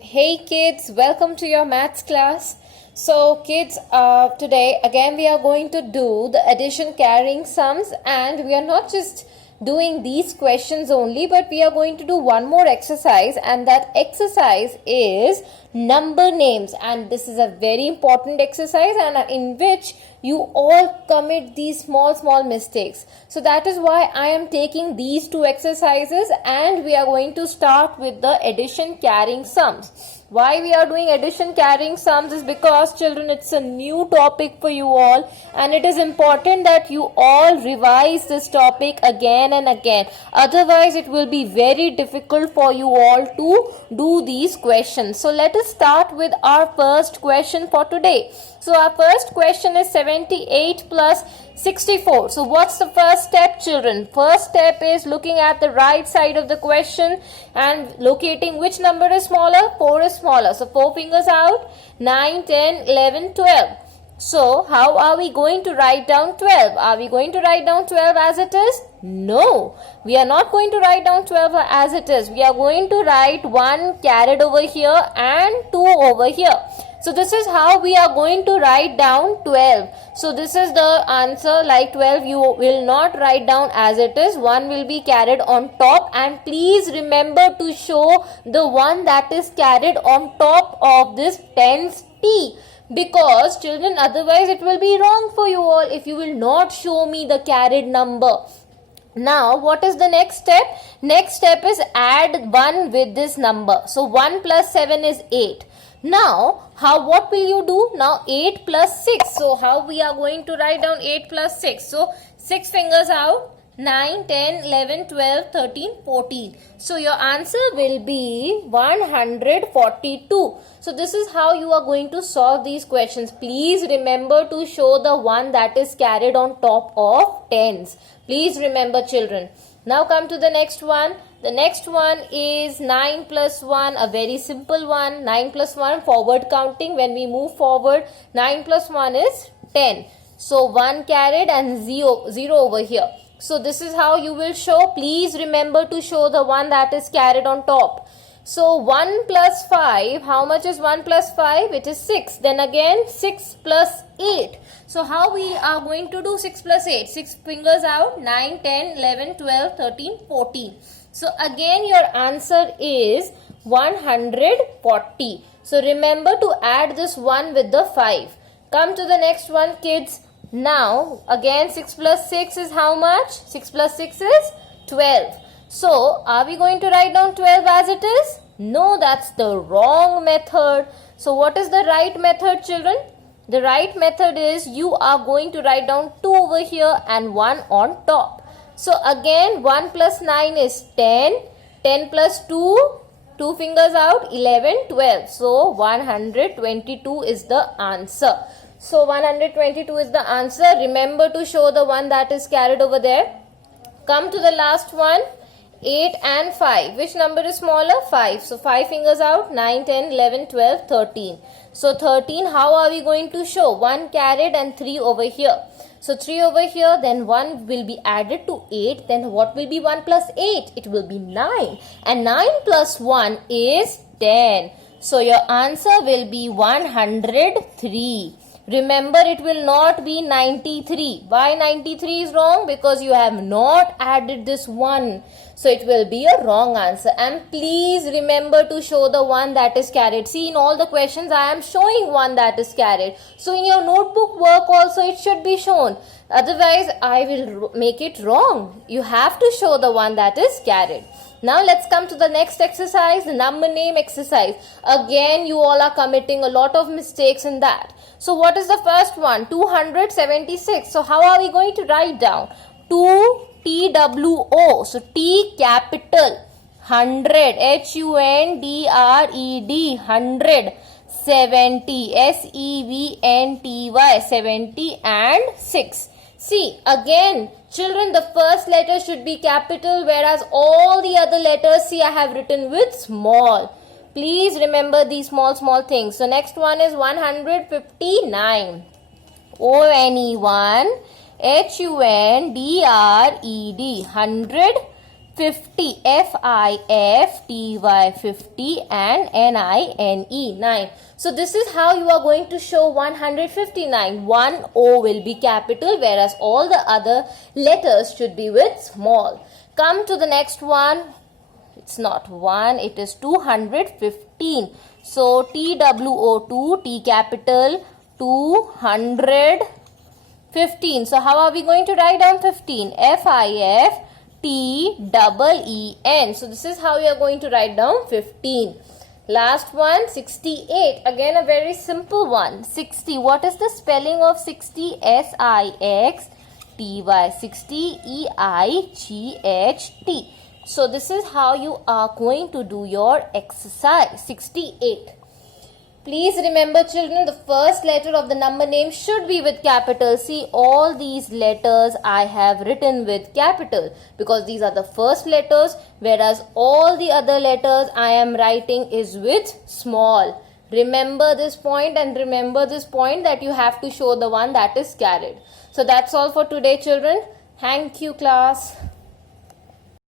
Hey kids, welcome to your maths class. So kids, today again we are going to do the addition carrying sums, and we are not just doing these questions only, but we are going to do one more exercise, and that exercise is number names. And this is a very important exercise, and in which you all commit these small mistakes. So that is why I am taking these two exercises, and we are going to start with the addition carrying sums. Why we are doing addition carrying sums is because, children, it's a new topic for you all, and it is important that you all revise this topic again and again. Otherwise it will be very difficult for you all to do these questions. So let us start with our first question for today. So our first question is 78 plus 64. So what's the first step, children? First step is looking at the right side of the question and locating which number is smaller. 4 is smaller. So 4 fingers out. 9, 10, 11, 12. So how are we going to write down 12? Are we going to write down 12 as it is? No, we are not going to write down 12 as it is. We are going to write 1 carried over here and 2 over here. So this is how we are going to write down 12. So this is the answer, like 12 you will not write down as it is. 1 will be carried on top, and please remember to show the one that is carried on top of this tens T. Because, children, otherwise it will be wrong for you all if you will not show me the carried number. Now, what is the next step? Next step is add 1 with this number. So 1 plus 7 is 8. Now, what will you do? Now 8 plus 6. So how we are going to write down 8 plus 6? So 6 fingers out. 9, 10, 11, 12, 13, 14. So your answer will be 142. So this is how you are going to solve these questions. Please remember to show the one that is carried on top of tens. Please remember, children. Now come to the next one. The next one is 9 plus 1, a very simple one. 9 plus 1, forward counting. When we move forward, 9 plus 1 is 10. So 1 carried and 0 over here. So this is how you will show. Please remember to show the one that is carried on top. So 1 plus 5, how much is 1 plus 5? It is 6. Then again 6 plus 8. So how we are going to do 6 plus 8? 6 fingers out. 9, 10, 11, 12, 13, 14. So again your answer is 140. So remember to add this 1 with the 5. Come to the next one, kids. Now again 6 plus 6 is how much? 6 plus 6 is 12. So are we going to write down 12 as it is? No, that's the wrong method. So what is the right method, children? The right method is you are going to write down 2 over here and 1 on top. So again 1 plus 9 is 10. 10 plus 2, 2 fingers out, 11, 12. So 122 is the answer. So 122 is the answer. Remember to show the one that is carried over there. Come to the last one. 8 and 5. Which number is smaller? 5. So 5 fingers out. 9, 10, 11, 12, 13. So 13, how are we going to show? 1 carried and 3 over here. So 3 over here, then 1 will be added to 8. Then what will be 1 plus 8? It will be 9. And 9 plus 1 is 10. So your answer will be 103. Remember, it will not be 93. Why 93 is wrong? Because you have not added this 1. So it will be a wrong answer. And please remember to show the one that is carried. See, in all the questions I am showing one that is carried. So in your notebook work also it should be shown. Otherwise I will make it wrong. You have to show the one that is carried. Now let's come to the next exercise, the number name exercise. Again, you all are committing a lot of mistakes in that. So what is the first one? 276. So how are we going to write down? 2 TWO. So T capital. 100. HUNDRED. 100. 70. SEVENTY. 70 and 6. See, again, children, the first letter should be capital, whereas all the other letters, see, I have written with small. Please remember these small things. So next one is 159. ONE1 HUNDRED. 100. 50, F-I-F-T-Y 50 and N-I-N-E 9. So this is how you are going to show 159. One O will be capital whereas all the other letters should be with small. Come to the next one. It's not 1, it is 215. So TWO2, T capital 215. So how are we going to write down 15? F-I-F-T-E-E-N. So this is how we are going to write down 15. Last one, 68. Again a very simple one. 60. What is the spelling of 60? S-I-X-T-Y. 60 E-I-G-H-T. So this is how you are going to do your exercise. 68. Please remember children, the first letter of the number name should be with capital. See, all these letters I have written with capital because these are the first letters, whereas all the other letters I am writing is with small. Remember this point and remember this point that you have to show the one that is carried. So that's all for today children. Thank you class.